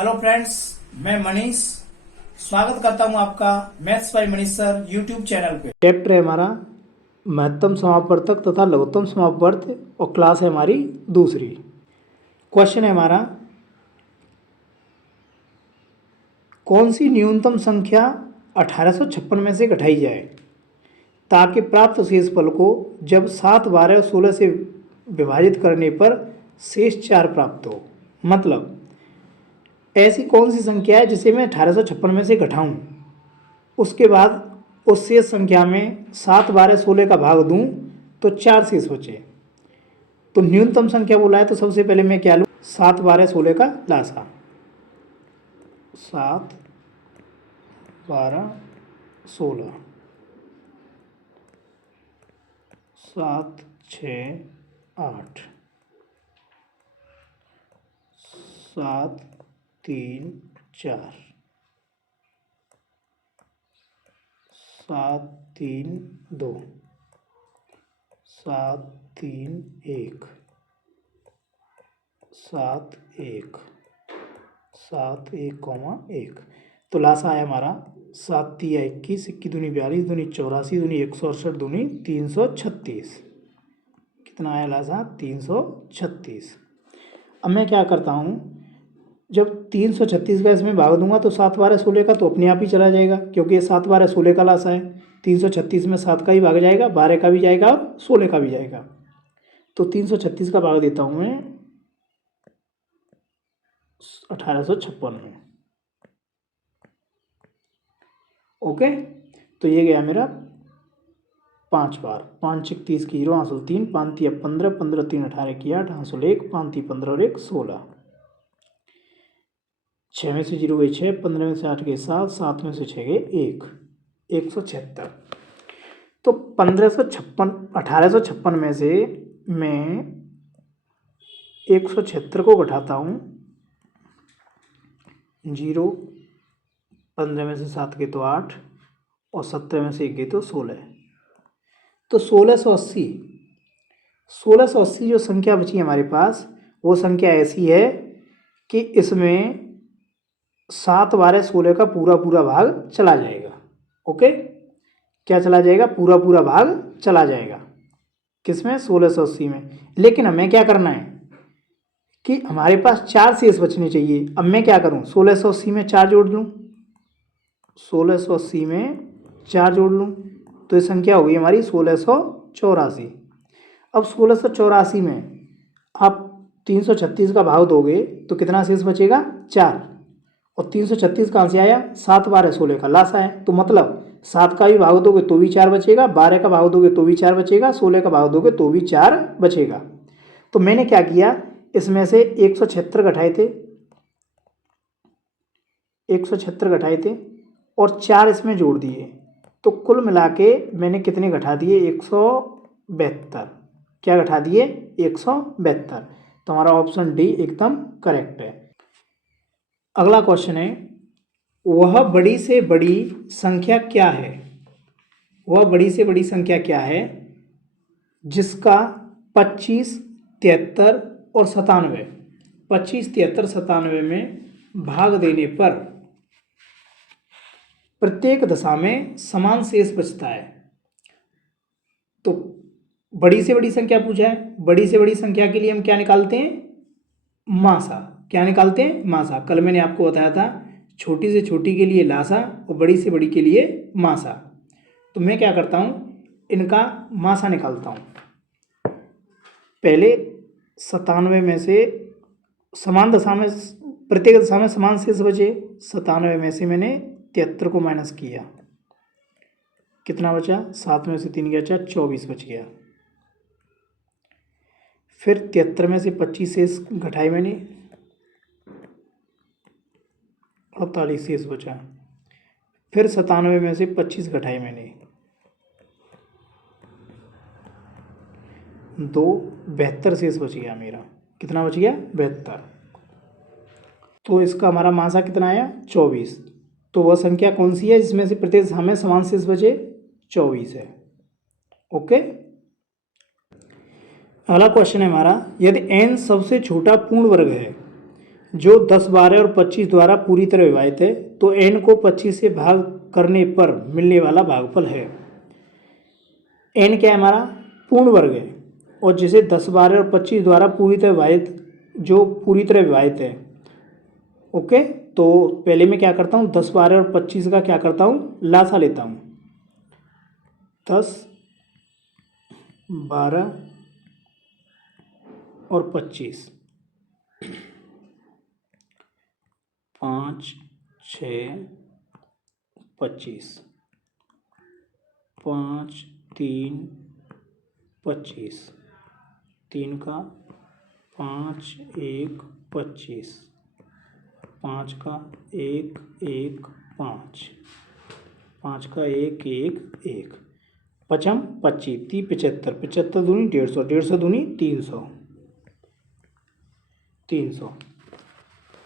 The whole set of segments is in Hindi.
हेलो फ्रेंड्स, मैं मनीष स्वागत करता हूं आपका maths by Manish sir YouTube channel पे। चैप्टर है हमारा महत्तम समापवर्तक तथा लघुत्तम समापवर्त और क्लास है हमारी दूसरी। क्वेश्चन है हमारा, कौन सी न्यूनतम संख्या 1856 में से घटाई जाए ताकि प्राप्त शेषफल को जब 7, 12 और 16 से विभाजित करने पर शेष 4 प्राप्त हो। मतलब ऐसी कौन सी संख्या है जिसे मैं 1856 में से घटाऊं, उसके बाद उस शेष संख्या में 7, 12, 16 का भाग दूं तो 4 शेष बचे। तो न्यूनतम संख्या बोला है तो सबसे पहले मैं क्या लूँ, 7, 12, 16 का लासा। 7, 12, 16, 7, 6, 8, 7, 3, 4, 7, 3, 2, 7, 3, 1, 7, 1, 7, 1, तो लासा आया हमारा 7, 3, 21, 21 दूनी 42, दूनी 84, दूनी 168, दूनी 336। कितना आया लासा? 336। अब मैं क्या करता हूँ, जब 336 का इसमें भाग दूंगा तो 7, 12, 16 का तो अपने आप ही चला जाएगा, क्योंकि ये 7, 12, 16 का लासा है। 336 में 7 का ही भाग जाएगा, 12 का भी जाएगा और 16 का भी जाएगा। तो 336 का भाग देता हूँ मैं 1856 में। ओके, तो ये गया मेरा 5 बार। 5 × 30 की 0, हासिल 3, 5 × 15, 15 × 3 18 की 8, हासिल 1, 5 × 15 और 1 16। 6 में से 0 गए 6, 15 में से 8 गए 7, 7 में से 6 गए 1, 176। तो 1856 में से मैं 176 को घटाता हूँ। 0, 15 में से 7 गए तो 8 और 17 में से 1 गए तो 16। तो 1680 जो संख्या बची हमारे पास, वो संख्या ऐसी है कि इसमें 7, 12, 16 का पूरा भाग चला जाएगा। ओके, क्या चला जाएगा? पूरा भाग चला जाएगा। किसमें? 1680 में। लेकिन हमें क्या करना है कि हमारे पास 4 शेष बचने चाहिए। अब मैं क्या करूं, 1680 में 4 जोड़ लूं, 1680 में 4 जोड़ लूं तो ये संख्या होगी हमारी 1684। अब 1684 में आप 336 का भाग दोगे तो कितना शेष बचेगा? 4। और 336 कहाँ से आया? 7, 12, 16 का लासा है। तो मतलब 7 का भी भाग दोगे तो भी 4 बचेगा, 12 का भाग दोगे तो भी 4 बचेगा, 16 का भाग दोगे तो भी 4 बचेगा। तो मैंने क्या किया, इसमें से 176 घटाए थे, 176 घटाए थे और 4 इसमें जोड़ दिए, तो कुल मिला के मैंने कितने घटा दिए? 172। क्या घटा दिए? 172। तो हमारा ऑप्शन डी एकदम करेक्ट है। अगला क्वेश्चन है, वह बड़ी से बड़ी संख्या क्या है? वह बड़ी से बड़ी संख्या क्या है जिसका 25, 73 और 97, 25, 73, 97 में भाग देने पर प्रत्येक दशा में समान शेष बचता है? तो बड़ी से बड़ी संख्या पूछा है। बड़ी से बड़ी संख्या के लिए हम क्या निकालते हैं? मासा। क्या निकालते हैं? मासा। कल मैंने आपको बताया था, छोटी से छोटी के लिए लासा और बड़ी से बड़ी के लिए मासा। तो मैं क्या करता हूँ, इनका मासा निकालता हूँ। पहले 97 में से समान दशा में, प्रत्येक दशा में समान शेष बचे। 97 में से मैंने 73 को माइनस किया, कितना बचा? 7 में से 3 गया 4, 24 बच गया। फिर 73 में से 25 शेष घटाए मैंने, 48 शेष बचा। फिर 97 में से 25 घटाए मैंने, 2, 72 शेष बच गया मेरा। कितना बच गया? 72। तो इसका हमारा मासा कितना आया? 24। तो वह संख्या कौन सी है जिसमें से प्रत्येक हमें समान शेष बचे? 24 है। ओके, अगला क्वेश्चन है हमारा, यदि n सबसे छोटा पूर्ण वर्ग है जो 10, 12 और 25 द्वारा पूरी तरह विभाजित है, तो n को 25 से भाग करने पर मिलने वाला भागफल है। n क्या है हमारा? पूर्ण वर्ग है, और जिसे 10, 12 और 25 द्वारा पूरी तरह विभाजित, जो पूरी तरह विभाजित है। ओके, तो पहले मैं क्या करता हूँ, 10, 12 और 25 का क्या करता हूँ, लासा लेता हूँ। 10, 12 और 25, 5, 6, 25, 5, 3, 25, 3 का 5, 1, 25, 5 का 1, 1, 5, 5 का 1, 1, 1, पचम 25, 30, 75, 75 दूनी 150, 150 दूनी 300, 300।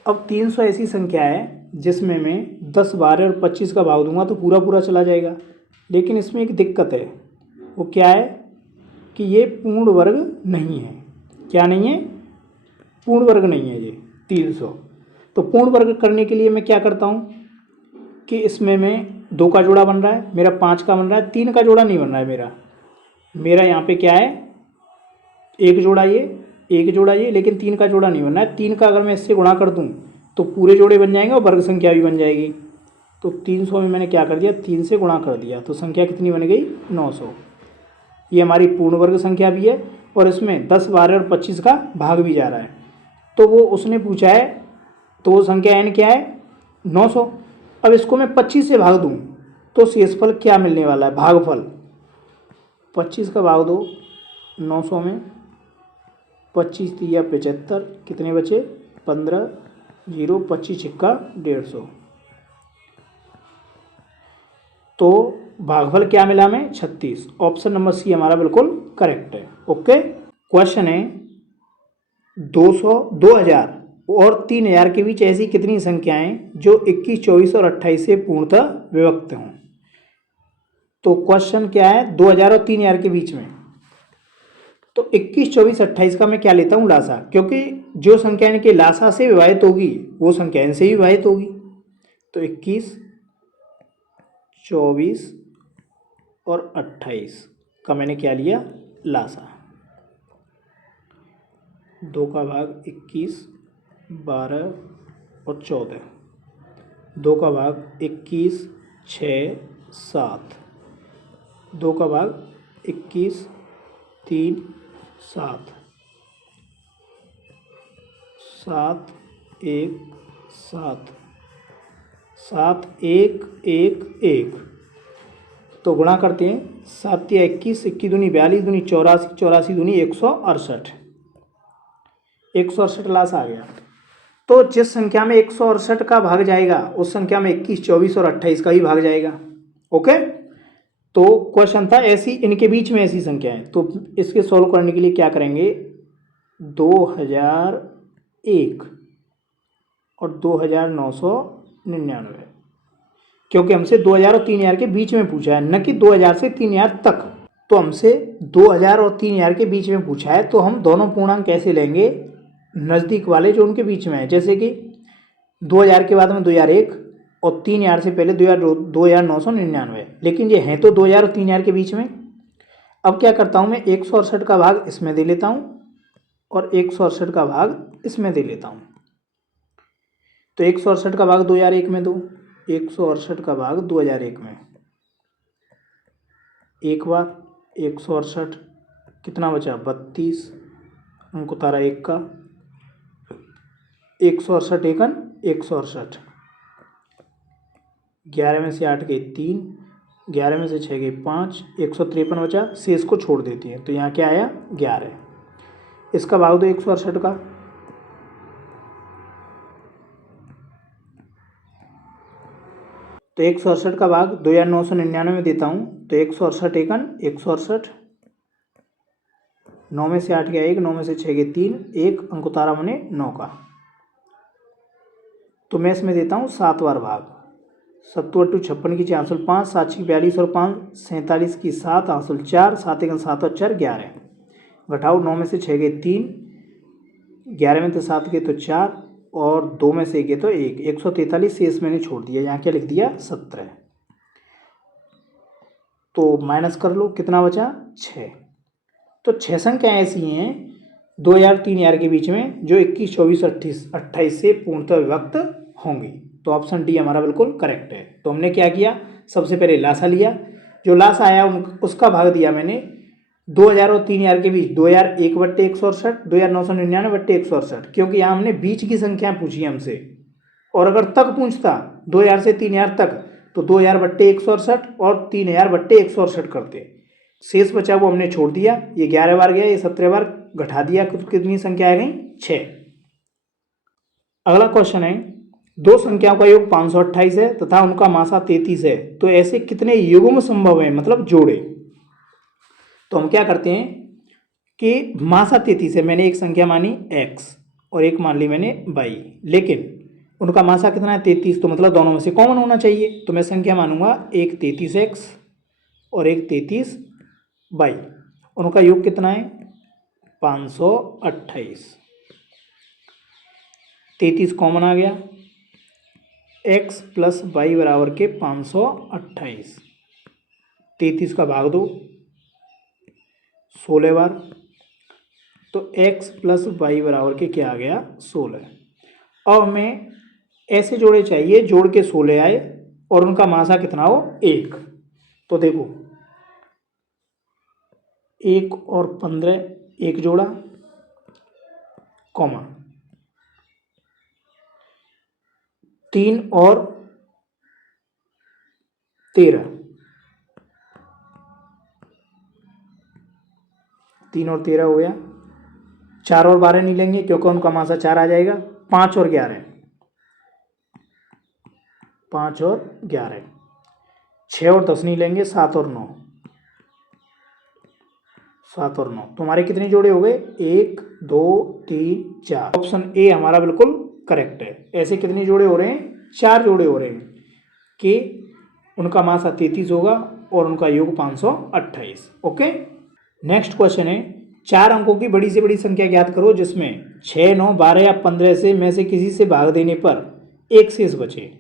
अब 300 ऐसी संख्या है जिसमें मैं 10, 12 और 25 का भाग दूंगा तो पूरा पूरा चला जाएगा, लेकिन इसमें एक दिक्कत है। वो क्या है कि ये पूर्ण वर्ग नहीं है। क्या नहीं है? पूर्ण वर्ग नहीं है ये 300। तो पूर्ण वर्ग करने के लिए मैं क्या करता हूँ कि इसमें मैं 2 का जोड़ा बन रहा है, मेरा 5 का बन रहा है, 3 का जोड़ा नहीं बन रहा है मेरा यहाँ पे क्या है, एक जोड़ा ये, लेकिन 3 का जोड़ा नहीं बनना है। 3 का अगर मैं इससे गुणा कर दूँ तो पूरे जोड़े बन जाएंगे और वर्ग संख्या भी बन जाएगी। तो 300 में मैंने क्या कर दिया, 3 से गुणा कर दिया, तो संख्या कितनी बन गई, 900। ये हमारी पूर्ण वर्ग संख्या भी है, और इसमें 10, 12 और 25 का भाग भी जा रहा है। तो वो उसने पूछा है, तो वो संख्या n क्या है, 900। अब इसको मैं 25 से भाग दूँ तो शेषफल क्या मिलने वाला है, भागफल। 25 का भाग दो 900 में, 25 दिया 75, कितने बचे, 15, 0, 25 छिक्का 150। तो भागफल क्या मिला हमें, 36। ऑप्शन नंबर सी हमारा बिल्कुल करेक्ट है। ओके, क्वेश्चन है 200, 2000 और 3000 के बीच ऐसी कितनी संख्याएं जो 21, 24 और 28 से पूर्णतः विभक्त हों। तो क्वेश्चन क्या है, 2000 और 3000 के बीच में। तो 21, 24, 28 का मैं क्या लेता हूँ, लासा, क्योंकि जो संख्या इनके लासा से विभाजित होगी वो संख्या इनसे ही विभाजित होगी। तो 21, 24 और 28 का मैंने क्या लिया, लासा। 2 का भाग 21, 12 और 14, 2 का भाग 21, 6, 7, 2 का भाग 21, 3, 7, 7, 1, 7, 7, 1, 1, 1। तो गुणा करते हैं, 7 या 21, 21 दूनी 42, दूनी 84, 84 दूनी 168, 168 लास आ गया। तो जिस संख्या में 168 का भाग जाएगा उस संख्या में 21, 24 और 28 का ही भाग जाएगा। ओके, तो क्वेश्चन था ऐसी इनके बीच में ऐसी संख्याएं। तो इसके सॉल्व करने के लिए क्या करेंगे, 2001 और 2999, क्योंकि हमसे 2000 और 3000 के बीच में पूछा है, न कि 2000 से 3000 तक। तो हमसे 2000 और 3000 के बीच में पूछा है, तो हम दोनों पूर्णांक कैसे लेंगे, नज़दीक वाले जो उनके बीच में है। जैसे कि 2000 के बाद में 2001 और 3000 से पहले 2999, लेकिन ये हैं तो 2000 और 3000 के बीच में। अब क्या करता हूँ मैं, 168 का भाग इसमें दे लेता हूँ और 168 का भाग इसमें दे लेता हूँ। तो 168 का भाग 2001 में दो, 168 का भाग 2001 में, एक बार 168, कितना बचा, 32, अंक उतारा 1 का, 168 एकन 168, 11 में से 8 गए 3, 11 में से 6 गए 5, 153 बचा, शेष को छोड़ देती है। तो यहाँ क्या आया, 11। इसका भाग दो 168 का, तो 168 का भाग 2999 में देता हूँ। तो 168 एकन 168, 9 में से 8 गया 1, 9 में से 6 गए 3, 1 अंक उतारा मैंने 9 का। तो मैं इसमें देता हूँ 7 बार भाग। 7 8 56 की 4 5, 7 6 42 और 5 47 की 7 आंसुल 4, 7 1 7 और 4 11। घटाओ, 9 में से 6 गए 3, 11 में तो 7 गए तो 4 और 2 में से 1 है तो 1, 143 शेष मैंने छोड़ दिया, यहाँ क्या लिख दिया 17। तो माइनस कर लो, कितना बचा 6। तो 6 संख्याएँ ऐसी हैं 2000 3000 के बीच में जो 21 24 28 से पूर्णतः विभक्त होंगी। तो ऑप्शन डी हमारा बिल्कुल करेक्ट है। तो हमने क्या किया, सबसे पहले लासा लिया, जो लासा आया उसका भाग दिया मैंने 2000 और 3000 के बीच 2001 बट्टे 168, 2999 बट्टे 168, क्योंकि यहाँ हमने बीच की संख्याएं पूछी हमसे। और अगर तक पूछता 2000 से 3000 तक तो 2000 बट्टे 168 और 3000 बट्टे 168 करते। शेष बचा वो हमने छोड़ दिया, ये 11 बार गया, ये 17 बार घटा दिया, तो कितनी संख्या आ गई 6। अगला क्वेश्चन है, दो संख्याओं का योग 528 है तथा उनका मासा 33 है, तो ऐसे कितने युग्म संभव है, मतलब जोड़े। तो हम क्या करते हैं कि मासा 33 है, मैंने एक संख्या मानी x और एक मान ली मैंने y, लेकिन उनका मासा कितना है 33, तो मतलब दोनों में से कॉमन होना चाहिए। तो मैं संख्या मानूंगा एक 33x और एक 33y, उनका योग कितना है 528। 33 कॉमन आ गया, x प्लस वाई बराबर के 528। 33 का भाग दो 16 बार, तो x प्लस वाई बराबर के क्या आ गया 16। अब हमें ऐसे जोड़े चाहिए जोड़ के 16 आए और उनका मासा कितना हो 1। तो देखो 1 और 15 एक जोड़ा, कॉमा 3 और 13, 3 और 13 हो गया। 4 और 12 नहीं लेंगे क्योंकि उनका मासा 4 आ जाएगा। 5 और 11, 5 और 11, 6 और 10 नहीं लेंगे, 7 और 9, 7 और 9। तुम्हारे कितने जोड़े हो गए 1 2 3 4। ऑप्शन ए हमारा बिल्कुल करेक्ट है। ऐसे कितने जोड़े हो रहे हैं 4 जोड़े हो रहे हैं कि उनका मासा 33 होगा और उनका योग 528। ओके, नेक्स्ट क्वेश्चन है, 4 अंकों की बड़ी से बड़ी संख्या ज्ञात करो जिसमें 6 9 12 या 15 से में से किसी से भाग देने पर एक शेष बचे।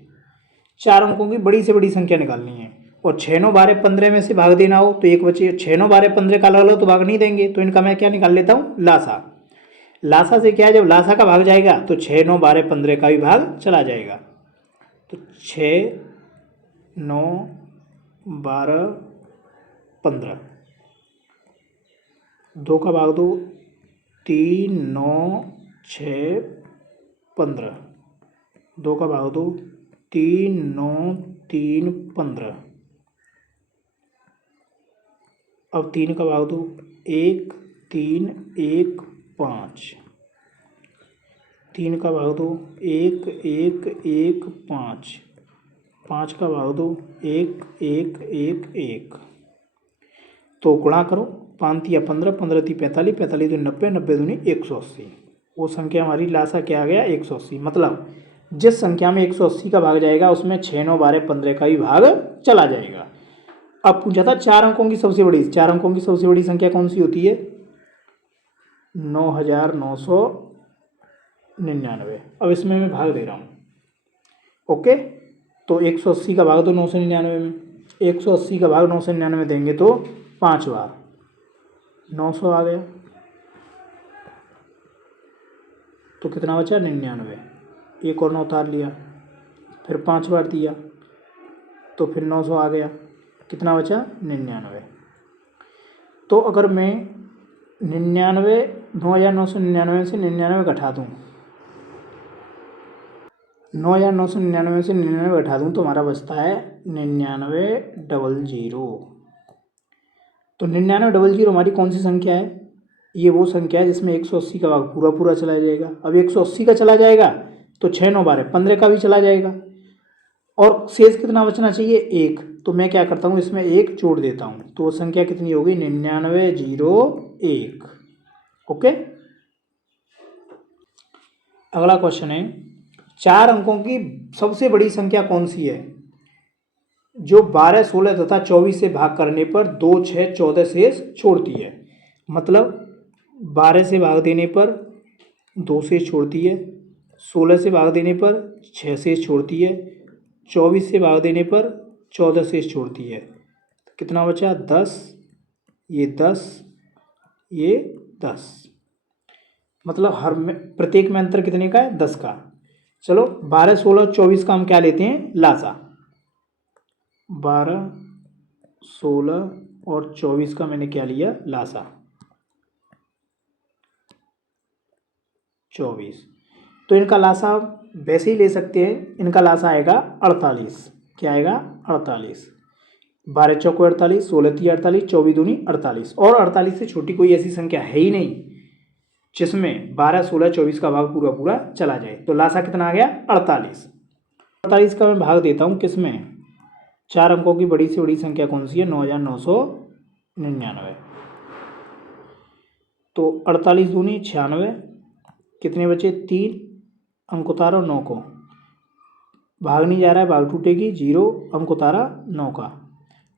4 अंकों की बड़ी से बड़ी संख्या निकालनी है और 6 9 12 15 में से भाग देना हो तो एक बचे। 6 9 12 15 का अलग अलग तो भाग नहीं देंगे, तो इनका मैं क्या निकाल लेता हूँ लासा। लासा से क्या है, जब लासा का भाग जाएगा तो 6 9 12 15 का भी भाग चला जाएगा। तो 6 9 12 15, 2 का भाग दो 3 9 6 15, 2 का भाग दो 3 9 3 15, अब 3 का भाग दो 1 3 1 5, 3 का भाग दो 1 1 1 5, 5 का भाग दो 1 1 1 1। तो गुणा करो, 5 तिया 15, 15 ती 45, 45 दूनी 90, 90 दूनी 180। वो संख्या हमारी लासा क्या आ गया 180। मतलब जिस संख्या में 180 का भाग जाएगा उसमें 6 9 12 15 का भी भाग चला जाएगा। अब पूछा था 4 अंकों की सबसे बड़ी, 4 अंकों की सबसे बड़ी संख्या कौन सी होती है 9999। अब इसमें मैं भाग दे रहा हूँ। ओके, तो 180 का भाग दो 999 में, 180 का भाग 999 में देंगे तो 5 बार 900 आ गया, तो कितना बचा 99। एक और 9 उतार लिया, फिर 5 बार दिया तो फिर 900 आ गया, कितना बचा 99। तो अगर मैं 99 से 99 घटा दूँ, 9999 से 99 घटा दूँ तो हमारा बचता है 9900। तो 9900 हमारी कौन सी संख्या है, ये वो संख्या है जिसमें 180 का भाग पूरा पूरा चला जाएगा। अब 180 का चला जाएगा तो 6 9 12 15 का भी चला जाएगा और शेष कितना बचना चाहिए 1। तो मैं क्या करता हूँ इसमें 1 जोड़ देता हूँ, तो वो संख्या कितनी होगी 9901। ओके, अगला क्वेश्चन है, 4 अंकों की सबसे बड़ी संख्या कौन सी है जो 12 16 तथा 24 से भाग करने पर 2 6 14 शेष छोड़ती है। मतलब 12 से भाग देने पर 2 शेष छोड़ती है, 16 से भाग देने पर 6 शेष छोड़ती है, 24 से भाग देने पर 14 शेष छोड़ती है। तो कितना बचा? 10, ये 10, ये 10। मतलब हर में प्रत्येक में अंतर कितने का है? 10 का। चलो 12, 16, 24 का हम क्या लेते हैं? लासा। 12, 16 और 24 का मैंने क्या लिया? लासा। 24। तो इनका लासा वैसे ही ले सकते हैं, इनका लासा आएगा 48। क्या आएगा? 48। 12 चौको 48, 16 ती 48, 24 दूनी 48। और 48 से छोटी कोई ऐसी संख्या है ही नहीं जिसमें 12, 16, 24 का भाग पूरा पूरा चला जाए। तो लासा कितना आ गया? 48। 48 का मैं भाग देता हूँ किस में? 4 अंकों की बड़ी से बड़ी संख्या कौन सी है? 9999। तो 48 दूनी 96, कितने बचे? 3 अंक उतारो 9 को, भाग नहीं जा रहा है, भाग टूटेगी, 0 अंक उतारा 9 का।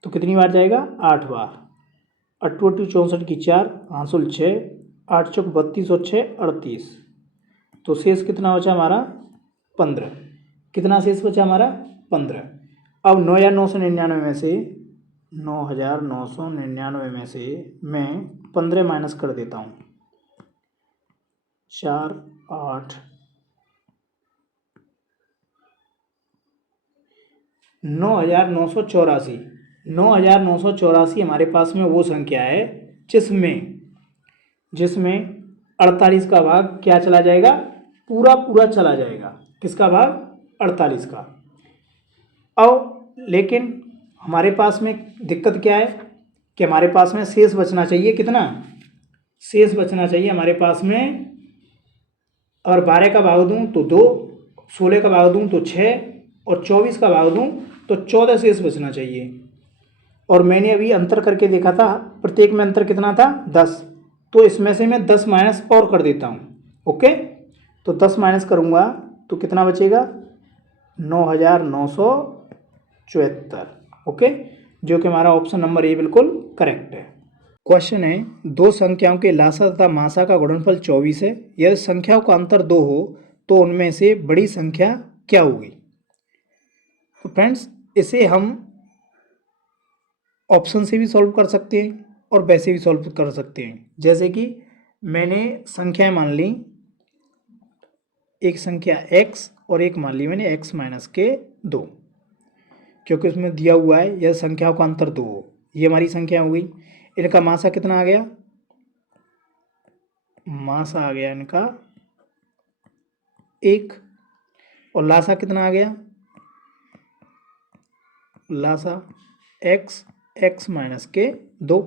तो कितनी बार जाएगा? 8 बार। 8 8 64 की 4, हांसुल 6, 8 चौक 32 और 6 38। तो शेष कितना बचा हमारा? 15। कितना शेष बचा हमारा? 15। अब 9999 में से 9999 में से मैं 15 माइनस कर देता हूँ। 4, 8, 9984। 9984 हमारे पास में वो संख्या है जिसमें 48 का भाग क्या चला जाएगा? पूरा पूरा चला जाएगा। किसका भाग? 48 का। अब लेकिन हमारे पास में दिक्कत क्या है कि हमारे पास में शेष बचना चाहिए। कितना शेष बचना चाहिए हमारे पास में? अगर 12 का भाग दूं तो 2, 16 का भाग दूं तो 6 और 24 का भाग दूं तो 14 शेष बचना चाहिए। और मैंने अभी अंतर करके देखा था, प्रत्येक में अंतर कितना था? 10। तो इसमें से मैं 10 माइनस और कर देता हूँ। ओके, तो 10 माइनस करूँगा तो कितना बचेगा? 9974। ओके, जो कि हमारा ऑप्शन नंबर ए बिल्कुल करेक्ट है। क्वेश्चन है, दो संख्याओं के लासा तथा मासा का गुणनफल 24 है। यदि संख्याओं का अंतर 2 हो तो उनमें से बड़ी संख्या क्या होगी? तो फ्रेंड्स, इसे हम ऑप्शन से भी सॉल्व कर सकते हैं और वैसे भी सॉल्व कर सकते हैं। जैसे कि मैंने संख्याएं मान ली, एक संख्या x और एक मान ली मैंने x माइनस के 2, क्योंकि उसमें दिया हुआ है यह संख्याओं का अंतर 2 हो। ये हमारी संख्या हो गई। इनका मासा कितना आ गया? मासा आ गया इनका 1। और लासा कितना आ गया? लासा x माइनस के 2।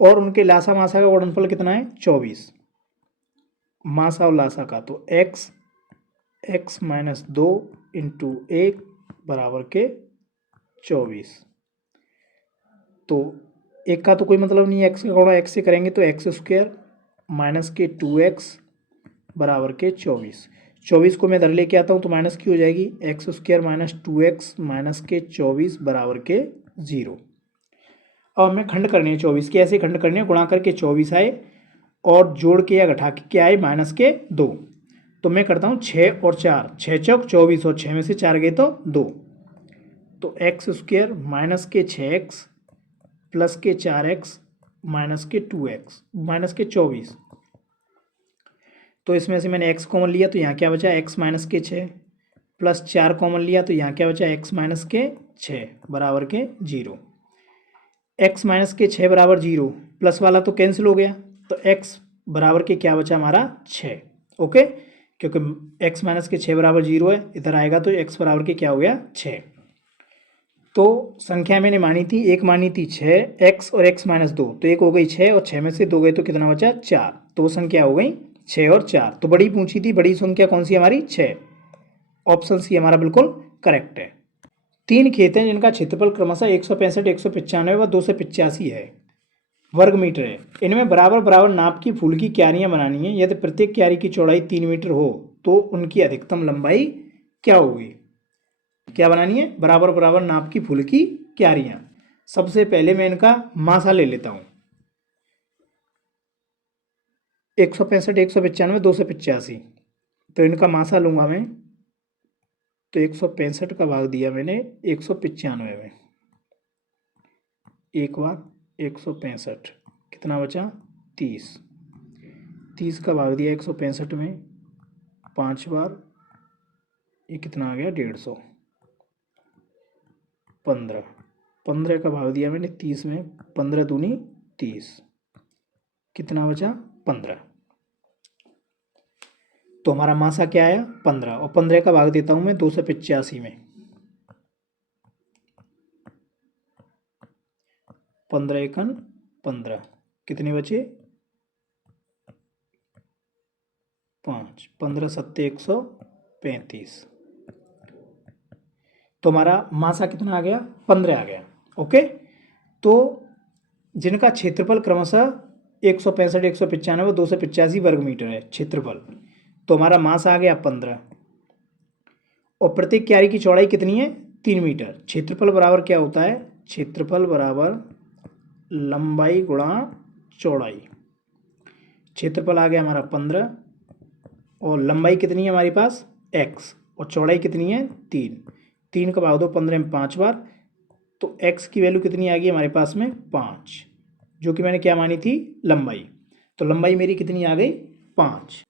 और उनके लासा मासा का गुणनफल कितना है? 24। मासा और लासा का, तो x माइनस 2 इंटू 1 बराबर के 24। तो एक का तो कोई मतलब नहीं है, x का गुणा x से करेंगे तो x स्क्वायर माइनस के 2x बराबर के 24। 24 को मैं इधर लेके आता हूँ तो माइनस की हो जाएगी, x square minus 2x minus के 24 बराबर के 0। अब हमें खंड करनी है 24 की। ऐसे खंड करनी है, गुणा करके 24 आए और जोड़ के या घटा के क्या आए? माइनस के 2। तो मैं करता हूँ 6 और 4, 6 चौक 24 और 6 में से 4 गए तो 2। तो एक्स स्क्वायर माइनस के 6x प्लस के 4x माइनस के 2x माइनस के 24। तो इसमें से मैंने x कॉमन लिया तो यहाँ क्या बचा? x माइनस के 6 प्लस 4 कॉमन लिया तो यहाँ क्या बचा? x माइनस के 6 बराबर के 0। x माइनस के 6 बराबर 0, प्लस वाला तो कैंसिल हो गया, तो x बराबर के क्या बचा हमारा? 6। ओके, क्योंकि x माइनस के 6 बराबर 0 है, इधर आएगा तो x बराबर के क्या हो गया? 6। तो संख्या मैंने मानी थी, एक मानी थी 6, x और x माइनस 2, तो एक हो गई 6 और 6 में से 2 गए तो कितना बचा? 4। तो वो संख्या हो गई 6 और 4। तो बड़ी पूछी थी, बड़ी संख्या कौन सी हमारी? 6। ऑप्शन सी हमारा बिल्कुल करेक्ट है। 3 खेत हैं जिनका क्षेत्रफल क्रमशः 165, 195 व 285 है वर्ग मीटर है। इनमें बराबर बराबर नाप की फूल की क्यारियां बनानी है। यदि प्रत्येक क्यारी की चौड़ाई 3 मीटर हो तो उनकी अधिकतम लंबाई क्या होगी? क्या बनानी है? बराबर बराबर नाप की फूल की क्यारियां। सबसे पहले मैं इनका मासा ले लेता हूँ। 165, 195, 285। तो इनका मासा लूँगा मैं, तो 165 का भाग दिया मैंने 195 में, एक बार 165, कितना बचा 30, 30 का भाग दिया 165 में 5 बार, ये कितना आ गया 150, 15, 15 का भाग दिया मैंने 30 में, 15 दूनी 30, कितना बचा 15। तो हमारा मासा क्या आया 15, और 15 का भाग देता हूं मैं 285 में, 15 एकन 15, कितने बचे 5, 15 सत्ते 135। तो हमारा मासा कितना आ गया 15 आ गया। ओके, तो जिनका क्षेत्रफल क्रमशः 165, 195 और 285 वर्ग मीटर है क्षेत्रफल, तो हमारा मासा आ गया 15, और प्रत्येक क्यारी की चौड़ाई कितनी है 3 मीटर। क्षेत्रफल बराबर क्या होता है, क्षेत्रफल बराबर लंबाई गुणा चौड़ाई। क्षेत्रफल आ गया हमारा 15, और लंबाई कितनी है हमारे पास x, और चौड़ाई कितनी है 3, 3 का भाग दो 15 में 5 बार, तो x की वैल्यू कितनी आ गई हमारे पास में 5, जो कि मैंने क्या मानी थी लंबाई। तो लंबाई मेरी कितनी आ गई 5।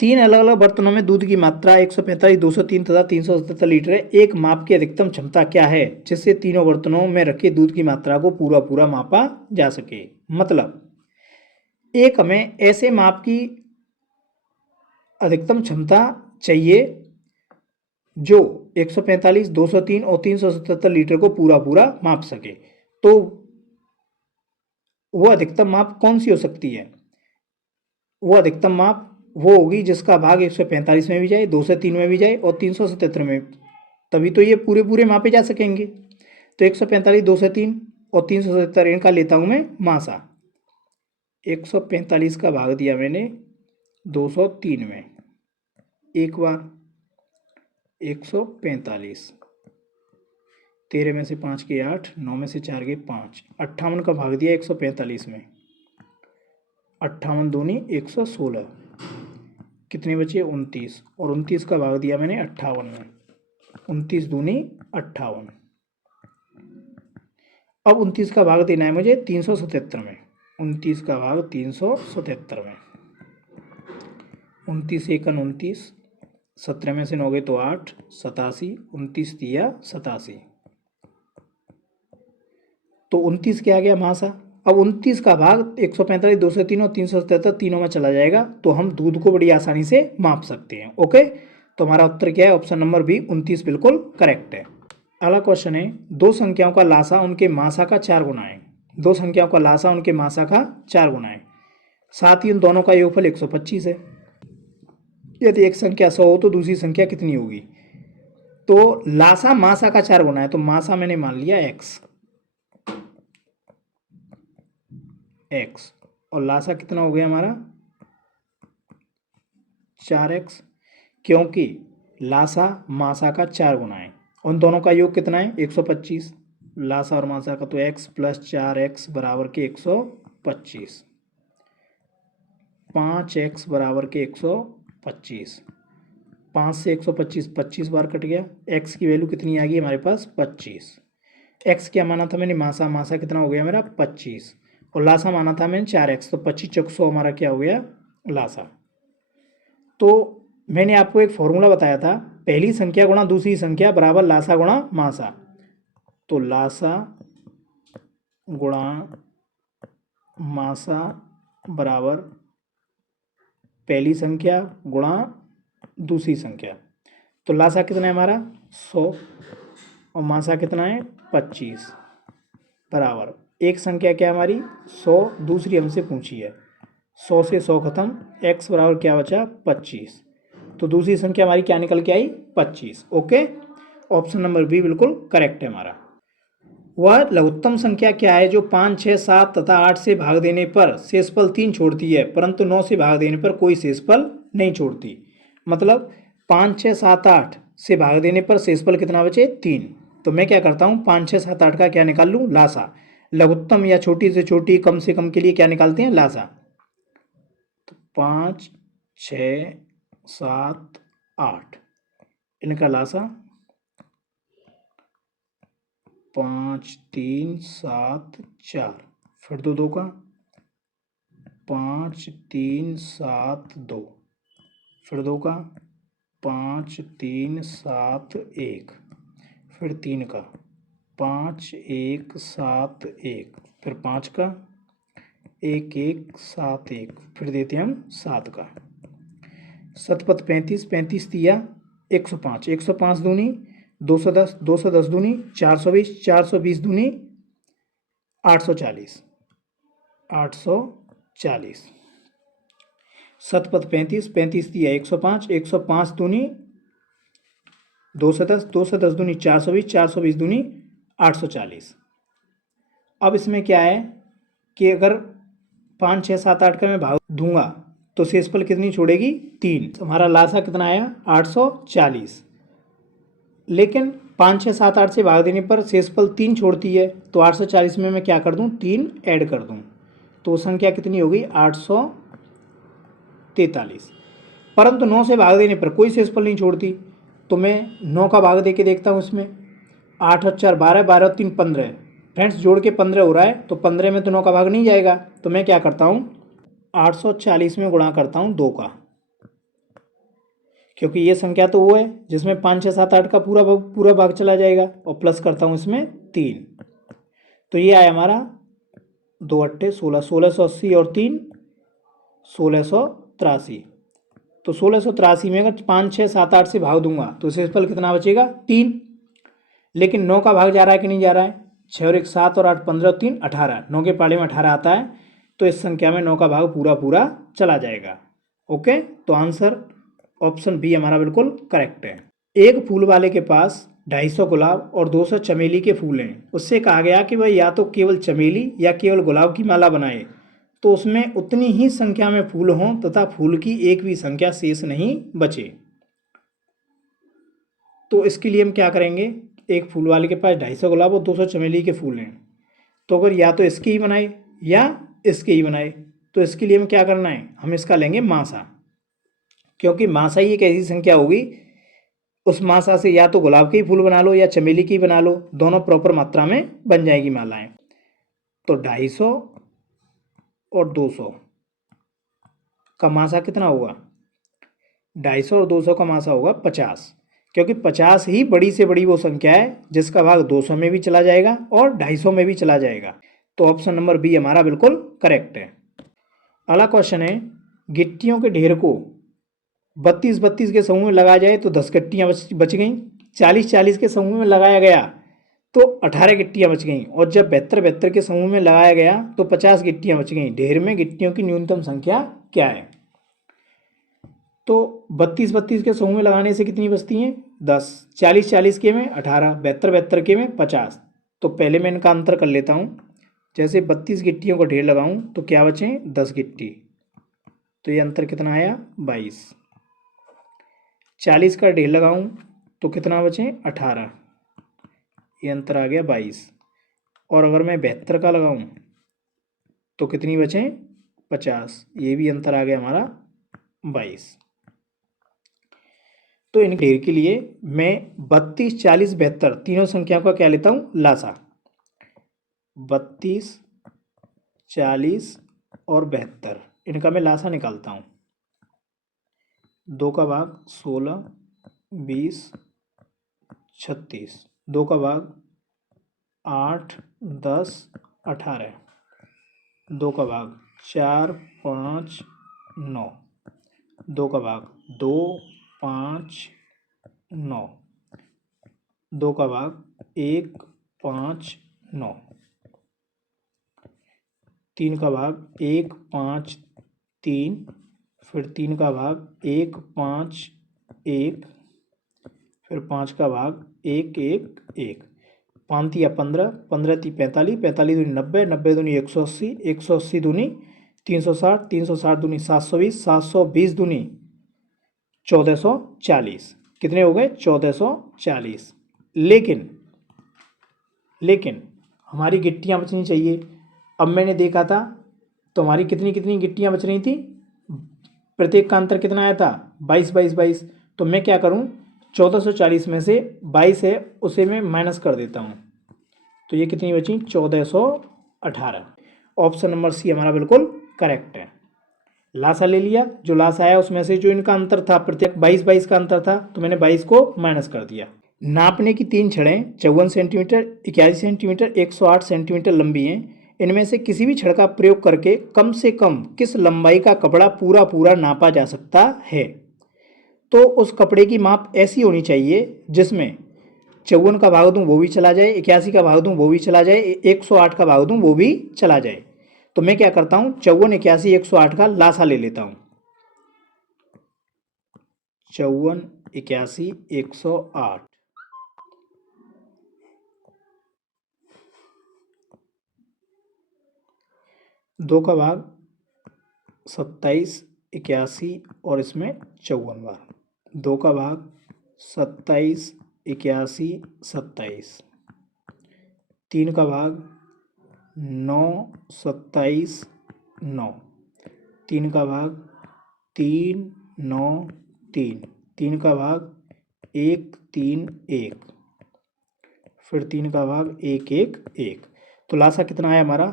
3 अलग अलग बर्तनों में दूध की मात्रा 145, 203 तथा 377 लीटर है। एक माप की अधिकतम क्षमता क्या है जिससे तीनों बर्तनों में रखे दूध की मात्रा को पूरा पूरा मापा जा सके। मतलब एक हमें ऐसे माप की अधिकतम क्षमता चाहिए जो 145, 203 और 377 लीटर को पूरा पूरा माप सके। तो वो अधिकतम माप कौन सी हो सकती है, वो अधिकतम माप वो होगी जिसका भाग 145 में भी जाए, 203 में भी जाए और 377 में, तभी तो ये पूरे पूरे मापे जा सकेंगे। तो 145, 203 और 377 इनका लेता हूँ मैं मासा। 145 का भाग दिया मैंने 203 में, एक बार 145, 13 में से 5 के 8, 9 में से 4 के 5, 58 का भाग दिया 145 में, 58 दूनी 116, कितने बचे 29, और 29 का भाग दिया मैंने 58 में, 29 दूनी 58। अब 29 का भाग देना है मुझे 377 में, 29 का भाग 377 में, 29 एकन 29, 17 में से 9 गए तो 8, 87, 29 दिया 87, तो 29 क्या आ गया मासा। अब 29 का भाग 145, 203 और 377 तीनों में चला जाएगा, तो हम दूध को बड़ी आसानी से माप सकते हैं। ओके, तो हमारा उत्तर क्या है, ऑप्शन नंबर बी 29 बिल्कुल करेक्ट है। अगला क्वेश्चन है, दो संख्याओं का लासा उनके मासा का 4 गुना है। दो संख्याओं का लासा उनके मासा का 4 गुना है, साथ ही उन दोनों का योगफल 125 है। यदि एक संख्या 100 हो तो दूसरी संख्या कितनी होगी। तो लासा मासा का 4 गुना है, तो मासा मैंने मान लिया x, और लासा कितना हो गया हमारा 4x, क्योंकि लासा मासा का 4 गुना है। उन दोनों का योग कितना है 125, लासा और मासा का, तो x प्लस 4x बराबर के 125, 5x बराबर के 125, 5 से 125 25 बार कट गया, x की वैल्यू कितनी आ गई हमारे पास 25। x क्या माना था मैंने मासा, मासा कितना हो गया मेरा 25, और लासा माना था मैंने 4x, तो 25 चौक 100 हमारा क्या हो गया लासा। तो मैंने आपको एक फॉर्मूला बताया था, पहली संख्या गुणा दूसरी संख्या बराबर लासा गुणा मासा। तो लासा गुणा मासा बराबर पहली संख्या गुणा दूसरी संख्या। तो लासा कितना है हमारा 100 और मासा कितना है 25, बराबर एक संख्या क्या हमारी 100, दूसरी हमसे पूछी है 100 से 100 खत्म, x बराबर क्या बचा 25, तो दूसरी संख्या हमारी क्या निकल के आई 25। ओके, ऑप्शन नंबर बी बिल्कुल करेक्ट है हमारा। वह लघुत्तम संख्या क्या है जो 5, 6, 7 तथा 8 से भाग देने पर शेषफल 3 छोड़ती है परंतु 9 से भाग देने पर कोई शेषफल नहीं छोड़ती। मतलब 5, 6, 7, 8 से भाग देने पर शेषफल कितना बचे 3। तो मैं क्या करता हूँ 5, 6, 7, 8 का क्या निकाल लूँ लासा। लघुत्तम या छोटी से छोटी कम से कम के लिए क्या निकालते हैं लासा। तो 5, 6, 7 8, इनका लासा 5 3 7 4, फिर दो दो का 5 3 7 2, फिर दो का 5 3 7 1, फिर 3 का 5 1 7 1, फिर 5 का 1 1 7 1, फिर देते हैं हम 7 का। सतपथ 35, 35 तिया 105, 105 दूनी 210, 210 दूनी 420, 420 दूनी 840, 840। सतपथ 35, 35 तिया 105, 105 दूनी 210, 210 दूनी 420, 420 दूनी 840। अब इसमें क्या है कि अगर 5 6 7 8 का मैं भाग दूंगा तो शेषफल कितनी छोड़ेगी 3। हमारा लासा कितना आया 840, लेकिन 5 6 7 8 से भाग देने पर शेषफल 3 छोड़ती है, तो 840 में मैं क्या कर दूं 3 ऐड कर दूं, तो संख्या कितनी होगी 843। परंतु 9 से भाग देने पर कोई शेषफल नहीं छोड़ती, तो मैं 9 का भाग दे के देखता हूँ इसमें। 8 और 4 12, 12 और 3 15, फ्रेंड्स जोड़ के 15 हो रहा है, तो 15 में तो 9 का भाग नहीं जाएगा, तो मैं क्या करता हूँ 840 में गुणा करता हूँ 2 का, क्योंकि ये संख्या तो वो है जिसमें 5 6 7 8 का पूरा भाग चला जाएगा, और प्लस करता हूँ इसमें 3, तो ये आया हमारा 2 अट्ठे 16, 1680 और 3 1683। तो 1683 में अगर 5 6 7 8 से भाग दूंगा तो शेषफल कितना बचेगा 3, लेकिन 9 का भाग जा रहा है कि नहीं जा रहा है, 6 और 1 7 और 8 15 और 3 18, 9 के पाले में 18 आता है, तो इस संख्या में 9 का भाग पूरा चला जाएगा। ओके, तो आंसर ऑप्शन बी हमारा बिल्कुल करेक्ट है। एक फूल वाले के पास 250 गुलाब और 200 चमेली के फूल हैं। उससे कहा गया कि वह या तो केवल चमेली या केवल गुलाब की माला बनाए, तो उसमें उतनी ही संख्या में फूल हों तथा फूल की एक भी संख्या शेष नहीं बचे। तो इसके लिए हम क्या करेंगे, एक फूल वाले के पास 250 गुलाब और 200 चमेली के फूल हैं, तो अगर या तो इसके ही बनाए या इसके ही बनाए, तो इसके लिए हम क्या करना है, हम इसका लेंगे मासा, क्योंकि मासा ही एक ऐसी संख्या होगी, उस मासा से या तो गुलाब के ही फूल बना लो या चमेली के ही बना लो, दोनों प्रॉपर मात्रा में बन जाएगी मालाएं। तो 250 और 200 का मासा कितना होगा, 250 और 200 का मासा होगा 50, क्योंकि 50 ही बड़ी से बड़ी वो संख्या है जिसका भाग 200 में भी चला जाएगा और 250 में भी चला जाएगा। तो ऑप्शन नंबर बी हमारा बिल्कुल करेक्ट है। अगला क्वेश्चन है, गिट्टियों के ढेर को 32 32 के समूह में लगाया जाए तो 10 गिट्टियाँ बच गई, 40 40 के समूह में लगाया गया तो 18 गिट्टियाँ बच गई, और जब 72 72 के समूह में लगाया गया तो 50 गिट्टियाँ बच गई। ढेर में गिट्टियों की न्यूनतम संख्या क्या है। तो 32 32 के समूह में लगाने से कितनी बचती हैं 10, 40 40 के में 18, 72 72 के में 50। तो पहले मैं इनका अंतर कर लेता हूँ, जैसे 32 गिट्टियों को ढेर लगाऊं तो क्या बचे 10 गिट्टी, तो ये अंतर कितना आया 22। 40 का ढेर लगाऊं तो कितना बचे 18, ये अंतर आ गया 22। और अगर मैं 72 का लगाऊं तो कितनी बचे 50, ये भी अंतर आ गया हमारा 22। तो इन ढेर के लिए मैं 32 40 72 तीनों संख्याओं का क्या लेता हूँ लासा, 32 40 और 72 इनका मैं लासा निकालता हूँ। 2 का भाग 16 20 36, 2 का भाग 8 10 18, 2 का भाग 4 5 9, 2 का भाग 2 5 9, 2 का भाग 1 5 9, 3 का भाग 1 5 3, फिर 3 का भाग 1 5 1, फिर 5 का भाग 1 1 1, 5 या 15 15 ती 45 45 दूनी 90 90 दूनी 180 180 दूनी 360 360 दूनी 720 720 दूनी 1440, कितने हो गए 1440। लेकिन हमारी गिट्टियाँ बचनी चाहिए। अब मैंने देखा था तो हमारी कितनी कितनी गिट्टियाँ बच रही थी, प्रत्येक का अंतर कितना आया था 22 तो मैं क्या करूँ, 1440 में से 22 है उसे मैं माइनस कर देता हूँ, तो ये कितनी बची, 1418। ऑप्शन नंबर सी हमारा बिल्कुल करेक्ट है। लासा ले लिया, जो लासा आया उसमें से जो इनका अंतर था, प्रत्येक 22 का अंतर था, तो मैंने 22 को माइनस कर दिया। नापने की 3 छड़ें 54 सेंटीमीटर, 81 सेंटीमीटर, 108 सेंटीमीटर लंबी हैं। इनमें से किसी भी छड़ का प्रयोग करके कम से कम किस लंबाई का कपड़ा पूरा पूरा नापा जा सकता है। तो उस कपड़े की माप ऐसी होनी चाहिए जिसमें 54 का भाग दूं वो भी चला जाए, 81 का भाग दूं वो भी चला जाए, 108 का भाग दूं वो भी चला जाए। तो मैं क्या करता हूं, 54, 81, 108 का लासा ले लेता हूं। 54, 81, 108। दो का भाग 27, 81 और इसमें 54 बार। दो का भाग 27, 81, 27। तीन का भाग 9, 27, 9। तीन का भाग 3, 9, 3। तीन का भाग 1, 3, 1। फिर तीन का भाग 1, 1, 1। तो लासा कितना आया हमारा,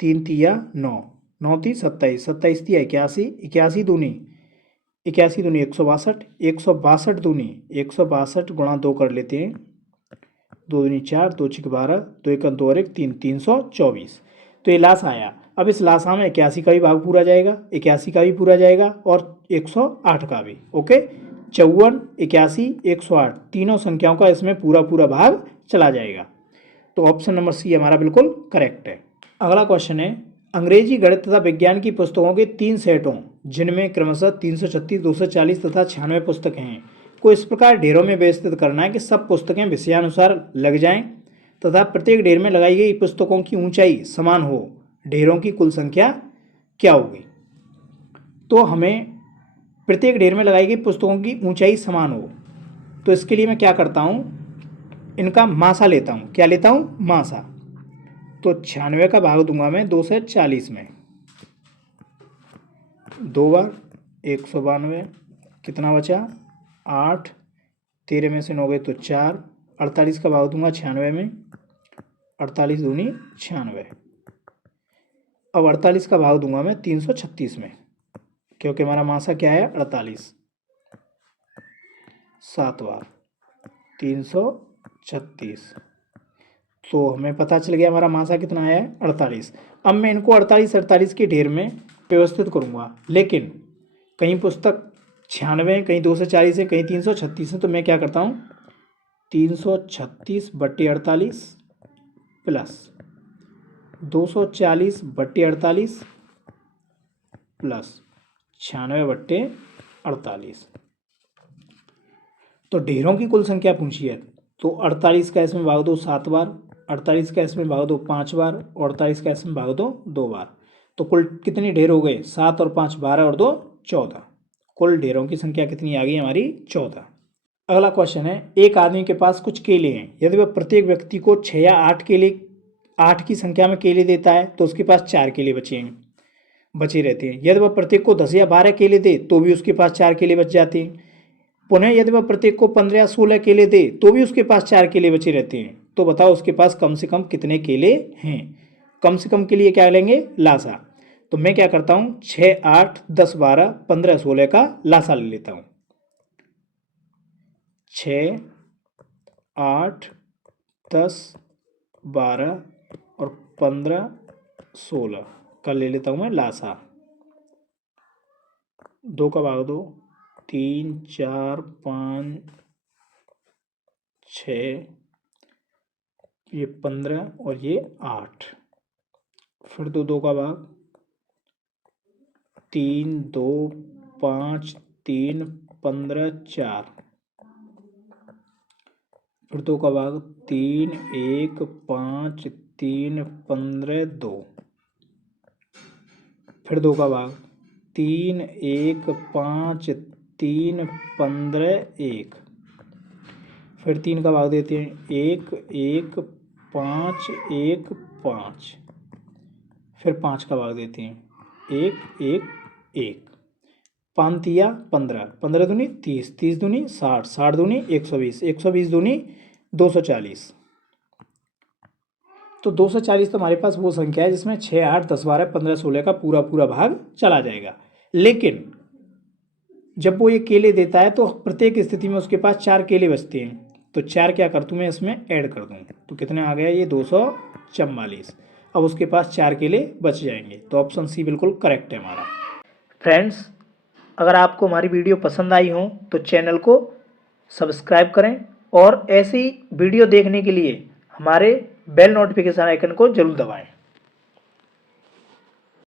3 तिया 9, 9 ती 27, 27 तिया 81, 81 दूनी 81 दूनी 162, 162 दूनी 162 गुणा 2 कर लेते हैं, 2 दूनी 4, 2 छिक 12, 2 एक 2 और 1 3, 324। तो ये लासा आया। अब इस लासा में 81 का भी भाग पूरा जाएगा, 81 का भी पूरा जाएगा और 108 का भी। ओके, 54, 81, 108 तीनों संख्याओं का इसमें पूरा पूरा भाग चला जाएगा। तो ऑप्शन नंबर सी हमारा बिल्कुल करेक्ट है। अगला क्वेश्चन है, अंग्रेजी गणित तथा विज्ञान की पुस्तकों के 3 सेटों जिनमें क्रमशः 336, 240 तथा 96 पुस्तकें हैं को इस प्रकार ढेरों में व्यवस्थित करना है कि सब पुस्तकें विषयानुसार लग जाएं तथा प्रत्येक ढेर में लगाई गई पुस्तकों की ऊंचाई समान हो। ढेरों की कुल संख्या क्या होगी। तो हमें प्रत्येक ढेर में लगाई गई पुस्तकों की ऊंचाई समान हो, तो इसके लिए मैं क्या करता हूँ, इनका मासा लेता हूँ। क्या लेता हूँ, मासा। तो 96 का भाग दूंगा मैं 240 में, 2 बार 192, कितना बचा 8, 13 में से 9 गए तो 4, 48 का भाग दूंगा 96 में, 48 दूनी 96। अब 48 का भाग दूंगा मैं 336 में, क्योंकि हमारा मासा क्या है 48, 7 बार 336। तो हमें पता चल गया हमारा मासा कितना है 48। अब मैं इनको 48 के ढेर में व्यवस्थित करूँगा, लेकिन कहीं पुस्तक 96 है, कहीं 240 है, कहीं 336 है। तो मैं क्या करता हूँ, 336/48 प्लस 240/48 प्लस 96/48। तो ढेरों की कुल संख्या पूछी है, तो 48 का इसमें भाग दो 7 बार, 48 का इसमें भाग दो 5 बार और 48 का इसमें भाग दो 2 बार। तो कुल कितने ढेर हो गए, 7 और 5 12 और 2 14। कुल ढेरों की संख्या कितनी आ गई हमारी 14। अगला क्वेश्चन है, एक आदमी के पास कुछ केले हैं। यदि वह प्रत्येक व्यक्ति को 6 या 8 केले 8 की संख्या में केले देता है तो उसके पास 4 केले बचे रहते हैं। यदि वह प्रत्येक को 10 या 12 केले दे तो भी उसके पास 4 केले बच जाते हैं। पुनः यदि वह प्रत्येक को 15 या 16 केले दे तो भी उसके पास 4 केले बचे रहते हैं। तो बताओ उसके पास कम से कम कितने केले हैं। कम से कम के लिए क्या लेंगे, लासा। तो मैं क्या करता हूँ, 6, 8, 10, 12, 15, 16 का लासा ले लेता हूँ। 6, 8, 10, 12 और 15, 16 का ले लेता हूँ मैं लासा। 2 का भाग दो, 3, 4, 5, 6, ये 15 और ये 8। फिर 2 का भाग, 3, 2, 5, 3, 15, 4। फिर 2 का भाग, 3, 1, 5, 3, 15, 2। फिर 2 का भाग, 3, 1, 5, 3, 15, 1। फिर 3 का भाग देते हैं, 1, 1, 5, 1, 5। फिर 5 का भाग देते हैं, 1, 1, 1। 5 तिया 15, 15 दूनी 30, 30 दूनी 60, 60 दूनी 120, 120 दूनी 240। तो 240 तो हमारे पास वो संख्या है जिसमें 6, 8, 10, 12, 15, 16 का पूरा पूरा भाग चला जाएगा। लेकिन जब वो ये केले देता है तो प्रत्येक स्थिति में उसके पास 4 केले बचते हैं। तो 4 क्या कर दूँ मैं इसमें ऐड कर दूँ, तो कितने आ गया ये 244। अब उसके पास 4 केले बच जाएंगे। तो ऑप्शन सी बिल्कुल करेक्ट है हमारा। फ्रेंड्स, अगर आपको हमारी वीडियो पसंद आई हो तो चैनल को सब्सक्राइब करें और ऐसी वीडियो देखने के लिए हमारे बेल नोटिफिकेशन आइकन को जरूर दबाएं।